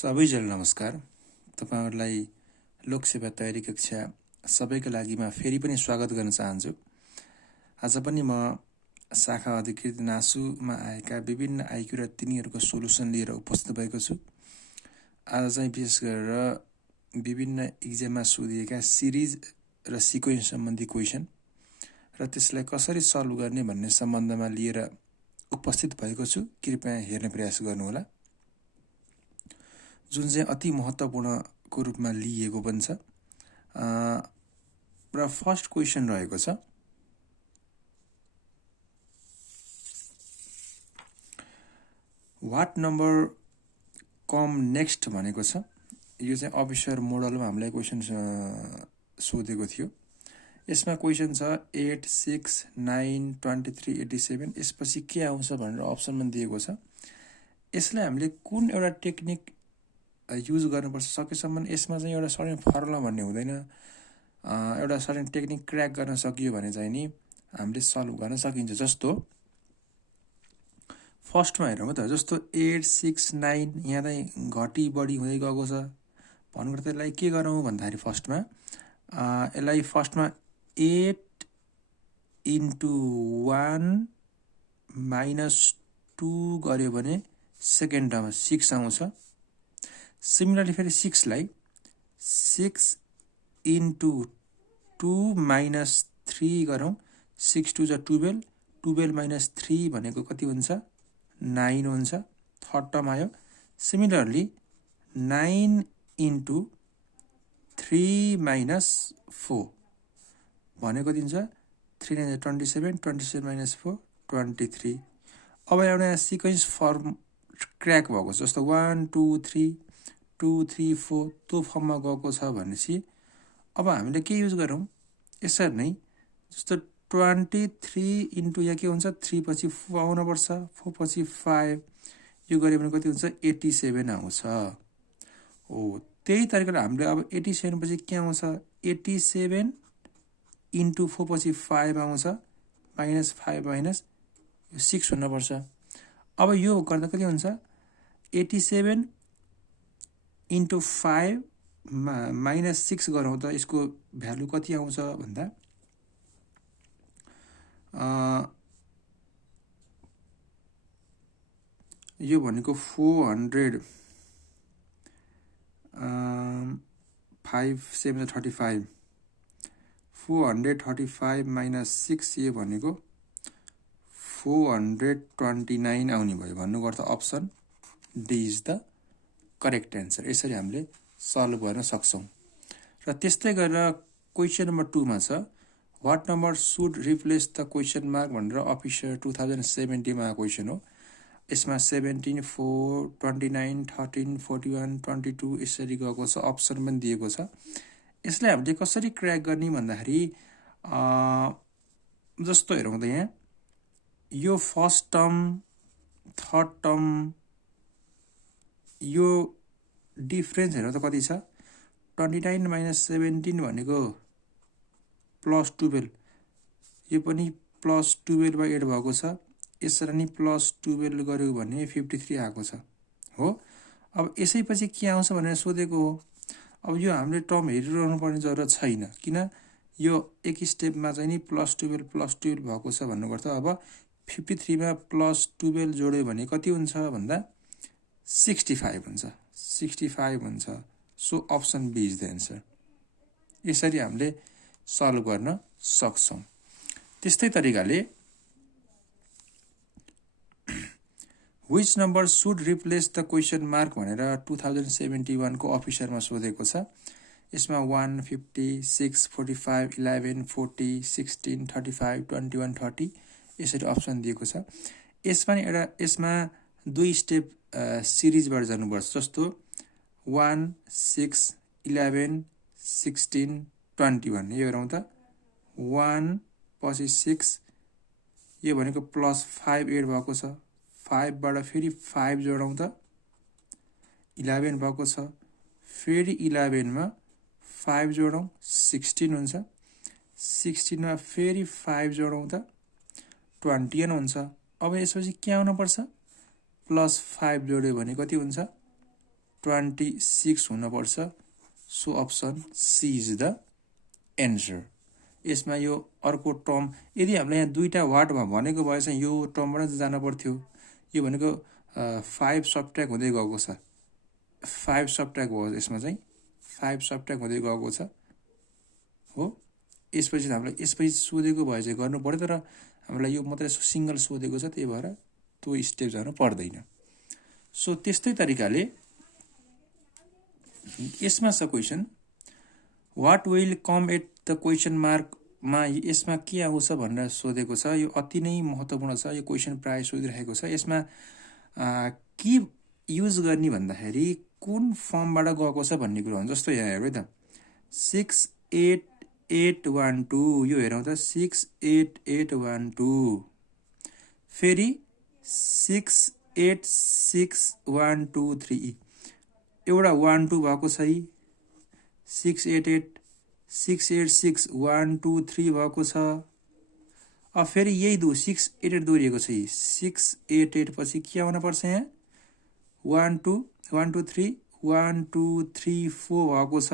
सबैजना नमस्कार। तपाईहरुलाई लोकसेवा तयारी कक्षा सबैका लागि म फेरि पनि स्वागत गर्न चाहन्छु। आज पनि म शाखा अधिकृत नासुमा आएका विभिन्न आइक्यू र तिनीहरूको सोलुसन लिएर उपस्थित भएको छु। आज चाहिँ विशेष गरेर विभिन्न एक्जाममा सोधिएका सिरिज र सिक्वेन्स सम्बन्धी क्वेशन र त्यसलाई कसरी सल्भ गर्ने भन्ने सम्बन्धमा लिएर उपस्थित भएको छु। कृपया हेर्ने प्रयास गर्नुहोला। जुन चाहिँ अति महत्त्वपूर्णको रूपमा लिएको पनि छ। र फर्स्ट क्वेशन रहेको छ, व्हाट नम्बर कम नेक्स्ट भनेको छ। यो चाहिँ अफिसर मोडलमा हामीलाई क्वेशन सोधेको थियो। यसमा क्वेशन छ 8, 6, 9, 23, 87 यसपछि के आउँछ भनेर अप्सनमा दिएको छ। यसलाई हामीले कुन एउटा टेक्निक युज गर्नुपर्छ, सकेसम्म यसमा चाहिँ एउटा सर्टेन फर्मुला भन्ने हुँदैन। एउटा सर्टेन टेक्निक क्र्याक गर्न सकियो भने चाहिँ नि हामीले सल्भ गर्न सकिन्छ। जस्तो फर्स्टमा हेरौँ त, जस्तो 8, 6, 9 यहाँ चाहिँ घटी बढी हुँदै गएको छ भन्नुको त्यसलाई के गरौँ भन्दाखेरि फर्स्टमा यसलाई फर्स्टमा 8 into 1 minus 2 गर्यो भने सेकेन्ड टर्ममा 6 आउँछ। सिमिलरली फेरि 6 लाई 6 into 2 minus 3 गरौँ, 6 2 जा 12, 12 minus 3 भनेको कति हुन्छ, 9 हुन्छ। थर्ड टर्म आयो। सिमिलरली 9 into 3 minus 4 भनेको दिन्छ 3 9 27, 27 minus 4 23। अब एउटा सिक्वेन्स फर्म क्र्याक भएको छ। जस्तो 1 2 3 2 3 4 त्यो फर्ममा गएको छ भनेपछि अब हामीले के युज गरौँ, यसरी नै जस्तो 23 इन्टु यहाँ के हुन्छ 3 पछि 4 आउनुपर्छ, 4 पछि 5 यो गऱ्यो भने कति हुन्छ 87 आउँछ। हो त्यही तरिकाले हामीले अब 87 पछि के आउँछ 87 इन्टु 4 पछि 5 आउँछ, माइनस 5 माइनस 6 हुनुपर्छ। अब यो गर्दा कति हुन्छ 87 इन्टु 5 माइनस 6 गरौँ त यसको भ्यालु कति आउँछ भन्दा यो भनेको 400 5 7 35 435 माइनस 6 यो भनेको 429 आउने भयो। भन्नुको अर्थ option D is the correct answer. यसरी हामीले सल्भ गर्न सक्छौँ। र त्यस्तै गरेर क्वेसन नम्बर 2 मा छ, what number should replace the question mark भनेर अफिसर 2070 मा क्वेसन हो। यसमा 17 4 29 13 41 22 यसरी गएको छ। अप्सन पनि दिएको छ। यसलाई हामीले कसरी क्र्याक गर्ने भन्दाखेरि जस्तो हेरौँ त यहाँ यो फर्स्ट टर्म थर्ड टर्म यो डिफरेन्स हेर्नु त कति छ 29 माइनस 17 भनेको प्लस 12, यो पनि प्लस 12/8 भएको छ। यसरी नै प्लस 12 गर्यो भने 53 आएको छ। हो अब यसैपछि के आउँछ भनेर सोधेको हो। अब यो हामीले टर्म हेरिरहनु पर्ने जरुरत छैन, किन यो एक स्टेपमा चाहिँ नि प्लस 12 भएको छ भन्नुको अर्थ अब 53 मा प्लस 12 जोड्यो भने कति हुन्छ भन्दा 65 हुन्छ, 65 हुन्छ। So option B is the answer. यसरी हामीले सल्भ गर्न सक्छौँ। त्यस्तै तरिकाले which number should replace the question mark भनेर 2071 को अफिसरमा सोधेको छ। यसमा 1 50 6 45 11 40 16 35 21 30 यसरी अप्सन दिएको छ। यसमा नि एउटा यसमा दुई स्टेप सिरिजबाट जानुपर्छ। जस्तो 1 6 11 16 21 यो हेरौँ त 1 पछि 6 यो भनेको प्लस 5 8 भएको छ। 5 बाट फेरि 5 जोडौँ त 11 भएको छ। फेरि 11 मा 5 जोडौँ 16 हुन्छ। 16 मा फेरि 5 जोडौँ त 21 हुन्छ। अब यसपछि के आउनु पर्छ प्लस 5 जोड्यो भने कति हुन्छ 26 हुनुपर्छ। So option C is the answer. यसमा यो अर्को टर्म यदि हामीलाई यहाँ दुईटा वाटमा भनेको भए चाहिँ यो टर्मबाट जानु पर्थ्यो। यो भनेको 5 सबट्र्याक्ट हुँदै गएको छ, 5 सबट्र्याक्ट भयो यसमा चाहिँ 5 सबट्र्याक्ट हुँदै गएको छ हो। यसपछि हामीलाई यसपछि सोधेको भए चाहिँ गर्नु पर्यो, तर हामीलाई यो मात्रै सिङ्गल सोधेको छ, त्यही भएर त्यो स्टेप जानु पर्दैन। सो त्यस्तै तरिकाले यसमा छ question what will come at the question मार्कमा यसमा के आउँछ भनेर सोधेको छ। यो अति नै महत्त्वपूर्ण छ, यो क्वेसन प्रायः सोधिरहेको छ। यसमा के युज गर्ने भन्दाखेरि कुन फर्मबाट गएको छ भन्ने कुरो हो। जस्तो यहाँ हेर्नु है त 68812 यो हेरौँ त 68812 फेरि 686123 एउटा 12 भएको छ है, 6886123 भएको छ। अब फेरि यही 688 दोहोरिएको छ, 688 पछि के आउन पर्छ यहाँ 12 1 2 3 1 2 3 4 भएको छ।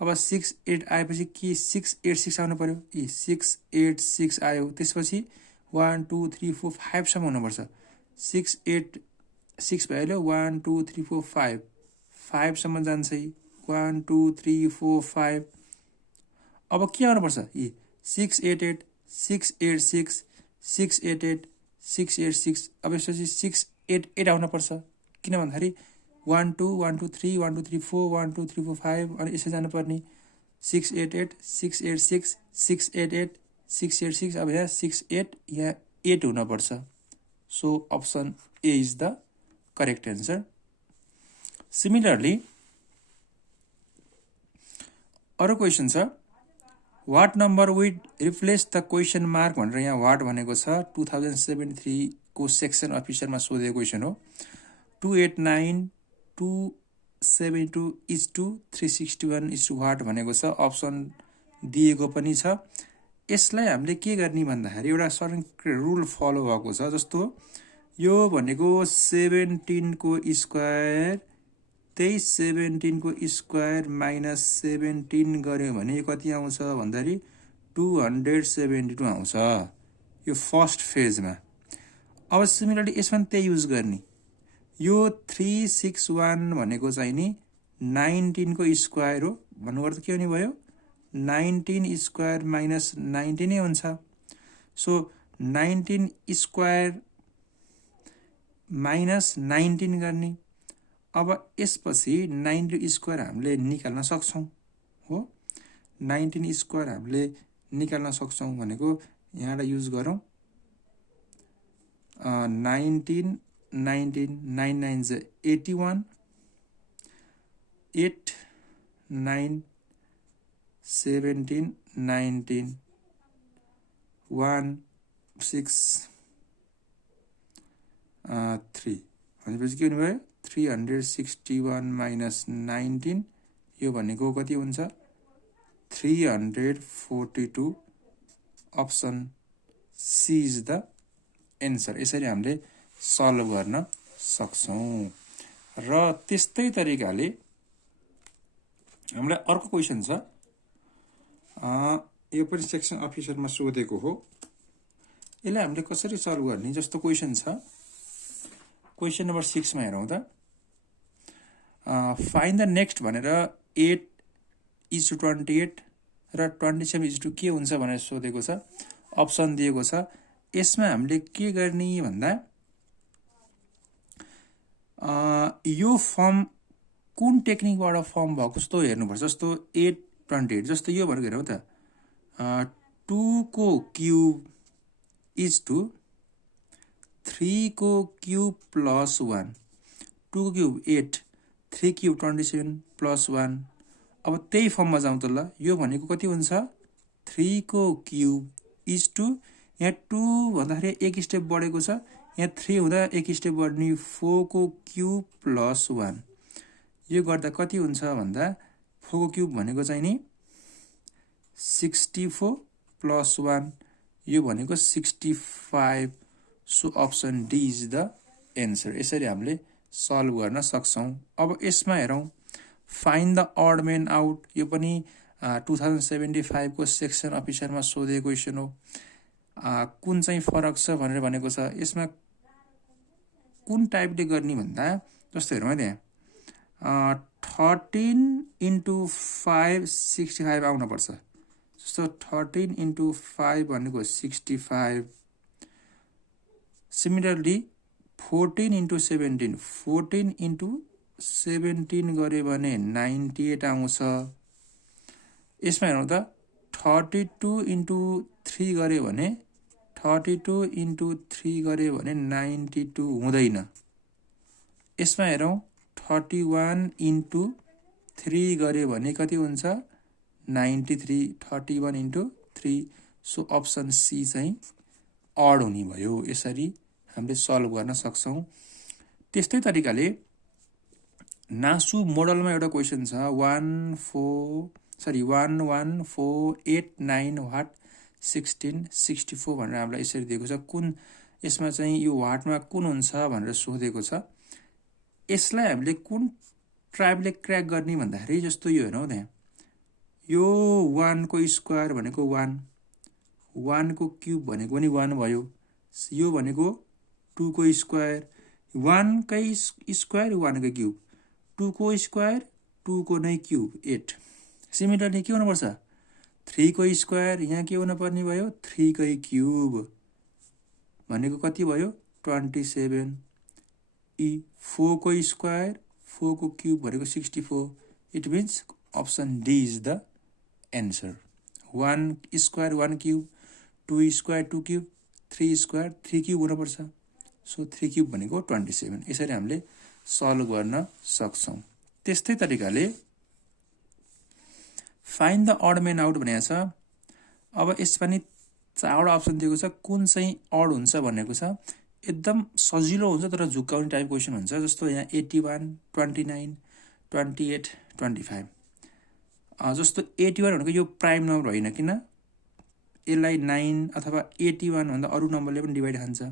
अब 68 आएपछि के 686 आउनु पर्यो, 686 आयो। त्यसपछि 1 2 3 4 5 सम्म हुनुपर्छ। 686 भइहाल्यो, 1 2 3 4 5 5 सम्म जान्छ 1 2 3 4 5। अब के आउनुपर्छ 688 686 688 686। अब यसपछि 688 आउनुपर्छ, किन भन्दाखेरि 1 2 1 2 3 1 2 3 4 1 2 3 4 5 अनि यसरी जानुपर्ने 688 686 688 686। अब यहाँ 68 यहाँ 8 हुनुपर्छ। So option A is the correct answer. Similarly अरू क्वेसन छ what number would replace the question mark भनेर यहाँ वाट भनेको छ। 2073 को सेक्सन अफिसरमा सोधेको क्वेसन हो। 289,272:361 वाट भनेको छ, अप्सन दिएको पनि छ। यसलाई हामीले के गर्ने भन्दाखेरि एउटा सर्टेन रुल फलो भएको छ। जस्तो यो भनेको 17 को स्क्वायर, त्यही 17 को स्क्वायर माइनस 17 गऱ्यो भने कति आउँछ भन्दाखेरि 272 आउँछ यो फर्स्ट फेजमा। अब सिमिलरली यसमा त्यही युज गर्ने। यो 361 भनेको चाहिँ नि 19 को स्क्वायर हो भन्नुपर्दा के हुने भयो 19 स्क्वायर माइनस 19 नै हुन्छ। सो 19 स्क्वायर माइनस 19 गर्ने। अब यसपछि 19 स्क्वायर हामीले निकाल्न सक्छौँ हो। 19 स्क्वायर हामीले निकाल्न सक्छौँ भनेको यहाँबाट युज गरौँ 19 19 9 9 81 8 9 17 19 1 6 3 भनेपछि के हुने भयो 361 माइनस 19 यो भनेको कति हुन्छ 342। Option C is the answer. यसरी हामीले सल्भ गर्न सक्छौँ। र त्यस्तै तरिकाले हामीलाई अर्को क्वेसन छ, यो पनि सेक्सन अफिसरमा सोधेको हो। यसलाई हामीले कसरी सल्भ गर्ने जस्तो क्वेसन छ। क्वेसन नम्बर 6 मा हेरौँ त फाइन्ड द नेक्स्ट भनेर 8:28 र 27 के हुन्छ भनेर सोधेको छ, अप्सन दिएको छ। यसमा हामीले के गर्ने भन्दा यो फर्म कुन टेक्निकबाट फर्म भएको जस्तो हेर्नुपर्छ। जस्तो 8:28 जस्तो यो भनेको हेरौँ त 2 को क्युब इज टु 3 को क्युब प्लस 1 2 को क्युब 8 3 क्युब 27 प्लस 1। अब त्यही फर्ममा जाउँ त ल। यो भनेको कति हुन्छ 3 को क्युब इज टु यहाँ 2 भन्दाखेरि एक स्टेप बढेको छ, यहाँ 3 हुँदा एक स्टेप बढ्ने 4 को क्युब प्लस 1। यो गर्दा कति हुन्छ भन्दा 4 को क्युब भनेको चाहिँ नि 64 प्लस 1 यो भनेको 65। So option D is the answer. यसरी हामीले सल्भ गर्न सक्छौँ। अब यसमा हेरौँ, find the odd man out. यो पनि 2075 को सेक्सन अफिसरमा सोधेको क्वेसन हो। कुन चाहिँ फरक छ भनेर भनेको छ। यसमा कुन टाइपले गर्ने भन्दा जस्तो हेरौँ है, त्यहाँ 13 × 5 65 आउनुपर्छ। जस्तो 13 × 5 भनेको 65। सिमिलरली 14 × 17, 14 × 17 गऱ्यो भने 98 आउँछ। यसमा हेरौँ त 32 × 3 गऱ्यो भने 32 × 3 गऱ्यो भने 92 हुँदैन। यसमा हेरौँ 31 × 3 गऱ्यो भने कति हुन्छ 93, 31 × 3। सो अप्सन सी चाहिँ अड हुने भयो। यसरी हामीले सल्भ गर्न सक्छौँ। त्यस्तै तरिकाले नासु मोडलमा एउटा क्वेसन छ 11489 वाट 1664 भनेर हामीलाई यसरी दिएको छ। कुन यसमा चाहिँ यो वाटमा कुन हुन्छ भनेर सोधेको छ। यसलाई हामीले कुन ट्राइबले क्र्याक गर्ने भन्दाखेरि जस्तो यो हेरौँ, त्यहाँ यो 1 को स्क्वायर भनेको 1, 1 को क्युब भनेको पनि 1 भयो। यो भनेको 2 को स्क्वायर, 1 कै स्क्वायर 1 को क्युब, 2 को स्क्वायर 2 को नै क्युब 8। सिमिलरली के हुनुपर्छ 3 को स्क्वायर, यहाँ के हुन पर्ने भयो 3 कै क्युब भनेको कति भयो 27। 4 को स्क्वायर 4 को क्युब भनेको 64। It means option D is the answer. 1 square 1 cube, 2 square 2 cube, 3 square 3 cube हुनुपर्छ। सो 3 क्युब भनेको 27। यसरी हामीले सल्भ गर्न सक्छौँ। त्यस्तै तरिकाले find the odd man out भनेको छ। अब यसमा नि 4वटा अप्सन दिएको छ, कुन चाहिँ अड हुन्छ भनेको छ। एकदम सजिलो हुन्छ तर झुक्काउने टाइप क्वेसन हुन्छ। जस्तो यहाँ 81, 29, 28, 25। जस्तो 81 भनेको यो प्राइम नम्बर होइन, किन यसलाई 9 अथवा 81 भन्दा अरू नम्बरले पनि डिभाइड खान्छ।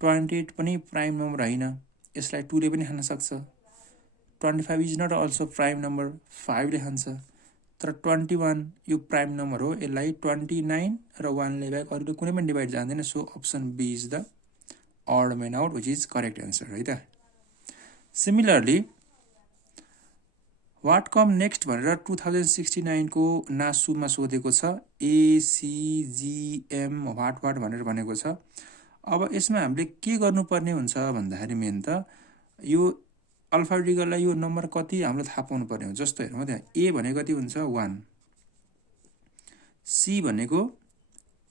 28 पनि प्राइम नम्बर होइन, यसलाई 2 ले पनि खान सक्छ। 25 is not also prime number, 5 ले खान्छ। तर 21 यो प्राइम नम्बर हो, यसलाई 29 र 1 ले बाहेक अरूले कुनै पनि डिभाइड जान्दैन। So option B is the odd man out which is correct answer है त। सिमिलरली वाट कम नेक्स्ट भनेर 2069 को नासुमा सोधेको छ। एसिजिएम वाट भनेर भनेको छ। अब यसमा हामीले के गर्नुपर्ने हुन्छ भन्दाखेरि मेन त यो अल्फाबेटिकललाई यो नम्बर कति हामीले थाहा पाउनु पर्ने हो। जस्तो हेरौँ, त्यहाँ ए भनेको कति हुन्छ 1, सी भनेको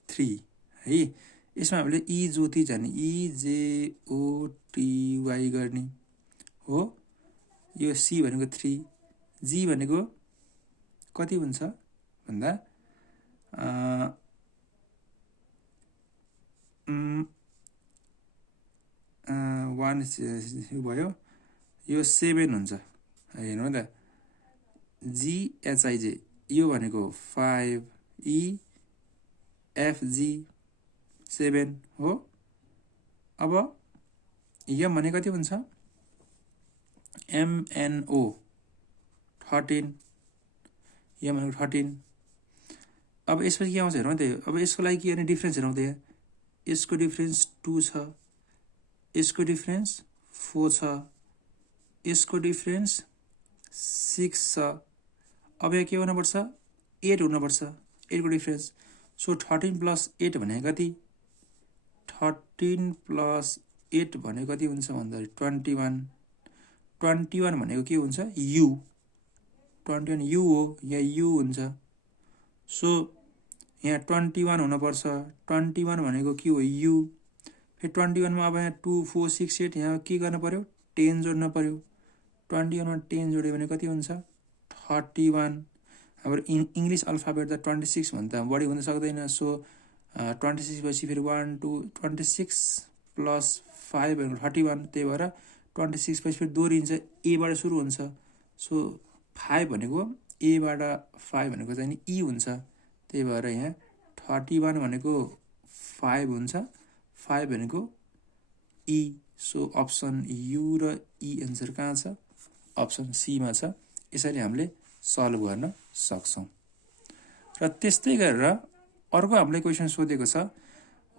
3 है। यसमा हामीले ई ज्योति जाने, EJOTY गर्ने हो। यो सी भनेको 3, जी भनेको कति हुन्छ भन्दा 1 भयो। यो 7 हुन्छ हेर्नु त, GHIJ यो भनेको 5, EFG 7 हो। अब यम भने कति हुन्छ MNO 13, यम भनेको 13। अब यसपछि के आउँछ हेरौँ त। अब यसको लागि के गर्ने डिफ्रेन्स हेरौँ त। यसको डिफ्रेन्स 2 छ, यसको डिफ्रेन्स 4 छ, यसको डिफ्रेन्स 6 छ। अब यहाँ के हुनुपर्छ 8 हुनुपर्छ, 8 को डिफ्रेन्स। सो 13 + 8 भनेको कति 13 + 8 भनेको कति हुन्छ भन्दाखेरि 21। 21 भनेको के हुन्छ यु, 21 यु हो, यहाँ यु हुन्छ। सो यहाँ 21 हुनुपर्छ। 21 भनेको के हो यु। फेरि 21 मा अब यहाँ 2, 4, 6, 8 यहाँ के गर्नु पर्यो 10 जोड्नु पर्यो। 21 मा 10 जोड्यो भने कति हुन्छ 31। हाम्रो इङ्ग्लिस अल्फाबेट त 26 भन्दा बढी हुन सक्दैन। सो 26 पछि फेरि 1, 2, 26 + 5 भनेको 31। त्यही भएर 26 पछि फेरि दोहोरिन्छ, एबाट सुरु हुन्छ। सो 5 भनेको एबाट 5 भनेको चाहिँ ई हुन्छ। त्यही भएर यहाँ 31 भनेको 5 हुन्छ, 5 भनेको ई। सो अप्सन यु र ई एन्सर कहाँ छ? अप्सन सीमा छ। यसरी हामीले सल्भ गर्न सक्छौँ। र त्यस्तै गरेर अर्को हामीले क्वेसन सोधेको छ,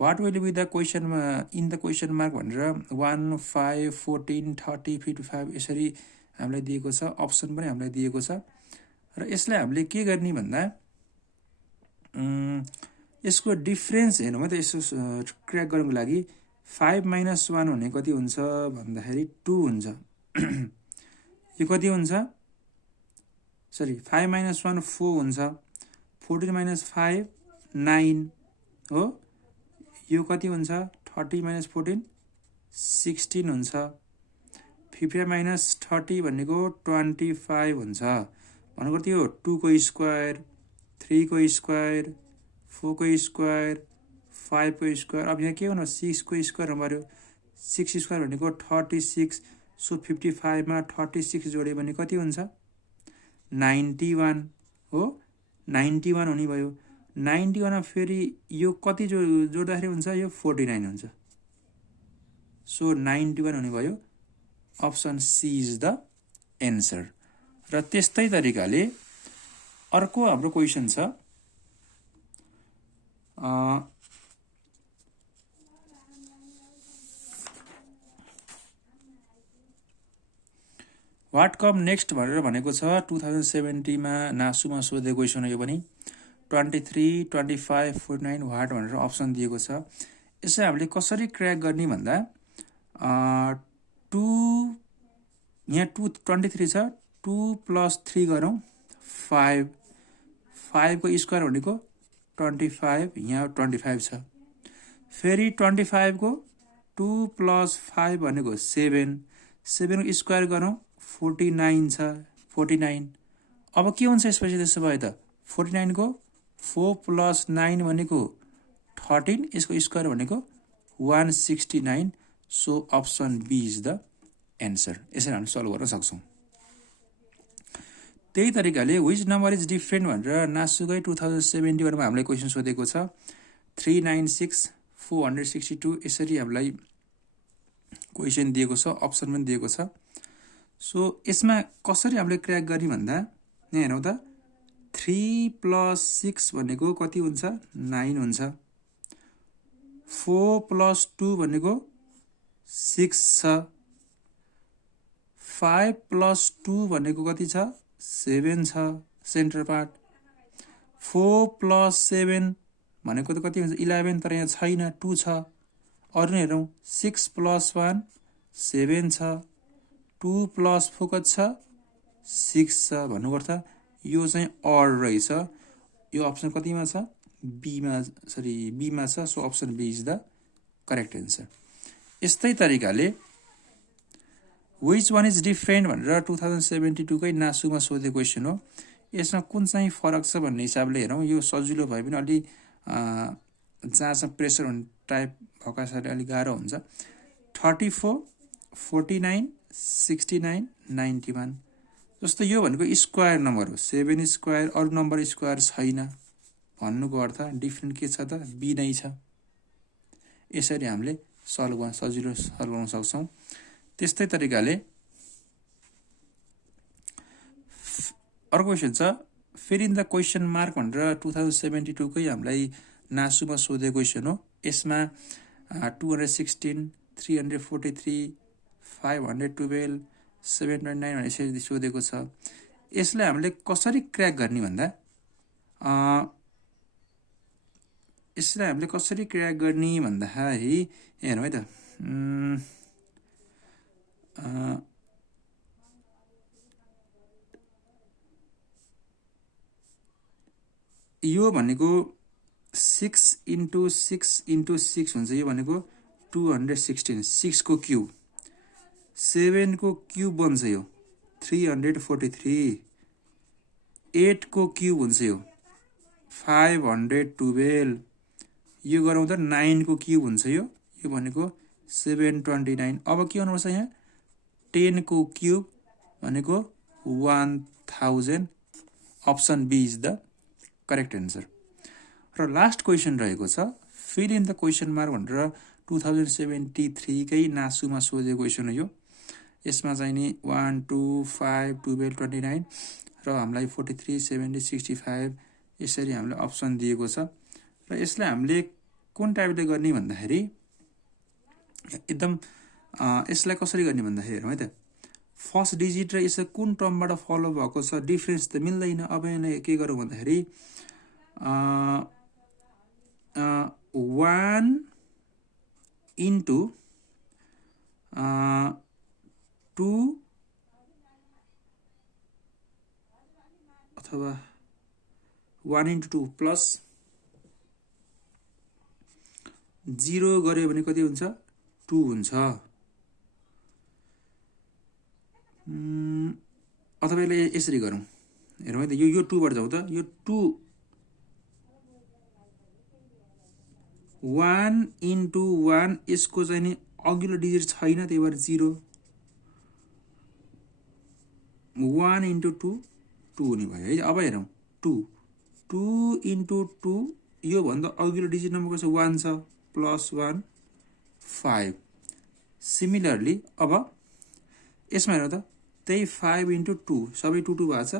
वाट विल बी द क्वेसनमा इन द क्वेसन मार्क भनेर 1, 5, 14, 30, 55 यसरी हामीलाई दिएको छ। अप्सन पनि हामीलाई दिएको छ। र यसलाई हामीले के गर्ने भन्दा यसको डिफ्रेन्स हेर्नु त, यसो क्र्याक गर्नको लागि 5 - 1 भने कति हुन्छ भन्दाखेरि 2 हुन्छ। यो कति हुन्छ? सरी 5 - 1 4 हुन्छ। 14 - 5 9 हो। यो कति हुन्छ? 30 - 14 16 हुन्छ। 50 - 30 भनेको 25 हुन्छ। भनेको त्यो 2 को स्क्वायर, 3 को स्क्वायर, 4 को स्क्वायर, 5 को स्क्वायर। अब यहाँ के भन्नु? 6 को स्क्वायर पऱ्यो। 6 स्क्वायर भनेको 36। सो 55 मा 36 जोड्यो भने कति हुन्छ? 91 हो। 91 हुने भयो। 91 मा फेरि यो कति जोड्दाखेरि हुन्छ? यो 49 हुन्छ। सो 91 हुने भयो। Option C is the answer. र त्यस्तै तरिकाले अर्को हाम्रो क्वेसन छ, वाट कम नेक्स्ट भनेर भनेको छ। 2070 मा नासुमा सोधेको क्वेसन हो यो पनि। 23, 25, 49 वाट भनेर अप्सन दिएको छ। यसलाई हामीले कसरी क्र्याक गर्ने भन्दा 2 यहाँ 23 छ। 2 + 3 गरौँ 5। 5 को स्क्वायर भनेको 25, यहाँ 25 छ। फेरि 25 को 2 + 5 भनेको 7। 7 को स्क्वायर गरौँ 49 छ। 49 अब के हुन्छ यसपछि? त्यसो भए त 49 को 4 + 9 भनेको 13। यसको स्क्वायर भनेको 169। So option B is the answer. यसरी हामी सल्भ गर्न सक्छौँ। त्यही तरिकाले विच नम्बर इज डिफ्रेन्ट भनेर नासुकै 2071 मा हामीलाई क्वेसन सोधेको छ। 396, 462 यसरी हामीलाई क्वेसन दिएको छ। अप्सन पनि दिएको छ। सो यसमा कसरी हामीले क्र्याक गर्ने भन्दा यहाँ हेरौँ त, 3 + 6 भनेको कति हुन्छ? 9 हुन्छ। 4 + 2 भनेको 6 छ। 5 + 2 भनेको कति छ? 7 छ सेन्टर पार्ट। 4 + 7 भनेको त कति हुन्छ? 11 तर यहाँ छैन, 2 छ। अरू हेरौँ 6 + 1 7 छ। 2 + 4 कति छ? 6 छ। भन्नुपर्छ यो चाहिँ अड रहेछ। यो अप्सन कतिमा छ? बीमा छ। So option B is the correct answer. यस्तै तरिकाले विच वान इज डिफ्रेन्ट भनेर 2072 कै नासुमा सोधेको क्वेसन हो। यसमा कुन चाहिँ फरक छ भन्ने हिसाबले हेरौँ। यो सजिलो भए पनि अलि जहाँसम्म प्रेसर हुने टाइप भएको हिसाबले अलिक गाह्रो हुन्छ। 34, 49, 69, 91 जस्तो यो भनेको स्क्वायर नम्बर हो। 7 स्क्वायर, अरू नम्बर स्क्वायर छैन। भन्नुको अर्थ डिफ्रेन्ट के छ त? बी नै छ। यसरी हामीले सजिलो सल्भ गर्न सक्छौँ। त्यस्तै तरिकाले अर्को क्वेसन छ, fill in the question mark भनेर 2072 कै हामीलाई नासुमा सोधेको क्वेसन हो। यसमा 216, 343, 512, 7.9 भनेर यसरी सोधेको छ। यसलाई हामीले कसरी क्र्याक गर्ने भन्दा हेरौँ है त, यो भनेको 6 × 6 × 6 हुन्छ। यो भनेको 216। 6 को क्युब, 7 को क्युब बन्छ यो 343। 8 को क्युब हुन्छ यो 512। यो गरौँ त 9 को क्युब हुन्छ यो भनेको 729। अब के गर्नुपर्छ? यहाँ 10 को क्युब भनेको 1000। Option B is the correct answer. र लास्ट क्वेसन रहेको छ, fill in the question mark भनेर 2073 कै नासुमा सोधेको क्वेसन हो यो। यसमा चाहिँ नि 1 2 5 12 29 र हामीलाई 43 70 65 यसरी हामीलाई अप्सन दिएको छ। र यसलाई हामीले कुन टाइपले गर्ने भन्दाखेरि एकदम यसलाई कसरी गर्ने भन्दाखेरि हेरौँ है त। फर्स्ट डिजिट र यसलाई कुन टर्मबाट फलो भएको छ डिफ्रेन्स त मिल्दैन। अब यहाँ के गरौँ भन्दाखेरि 1 इन्टु 2 अथवा 1 इन्टु 2 प्लस 0 गऱ्यो भने कति हुन्छ 2 हुन्छ। अथवा यसलाई यसरी गरौँ हेरौँ है त। यो 2 बाट जाउँ त। यो 2 1 इन्टु 1 यसको चाहिँ नि अघिल्लो डिजिट छैन त्यही भएर 0। 1 इन्टु 2 2 हुने भयो है। अब हेरौँ 2 इन्टु 2 यो भन्दा अघिल्लो डिजिट नम्बरको छ 1 छ प्लस 1 5। सिमिलरली अब यसमा हेरौँ त त्यही 5 इन्टु 2 सबै 2 2 भएको छ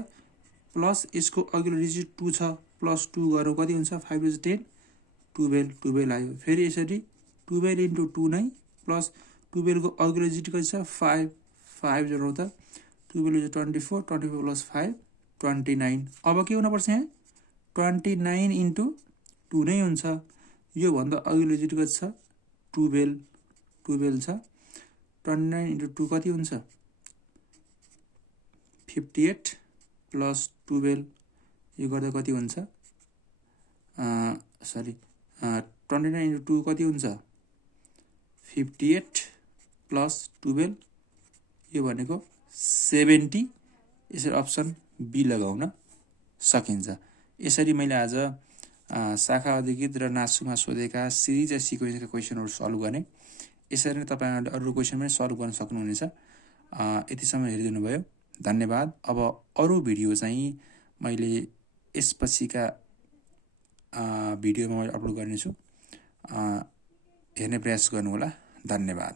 प्लस यसको अघिल्लो डिजिट 2 छ प्लस 2 गरौँ कति हुन्छ 5 10 12 आयो। फेरि यसरी 12 इन्टु 2 नै प्लस 12 को अघिल्लो डिजिट कति छ 5 जोडौँ त 12 इज 24 24 प्लस 5 29। अब के हुनुपर्छ यहाँ 29 इन्टु 2 नै हुन्छ। यो भन्दा अघिल्लो डिजिट कति छ 12 छ। 29 इन्टु 2 कति हुन्छ 58 प्लस 12 यो गर्दा कति हुन्छ 29 इन्टु 2 कति हुन्छ 58 प्लस 12 यो भनेको 70। यसरी अप्सन बी लगाउन सकिन्छ। यसरी मैले आज शाखा अधिकृत र नासुमा सोधेका सिरिज र सिक्वेन्सका क्वेसनहरू सल्भ गर्ने। यसरी नै तपाईँहरूले अरू क्वेसन पनि सल्भ गर्न सक्नुहुनेछ। यतिसम्म हेरिदिनु भयो धन्यवाद। अब अरू भिडियो चाहिँ मैले यसपछिका भिडियोमा मैले अपलोड गर्नेछु। हेर्ने प्रयास गर्नुहोला। धन्यवाद।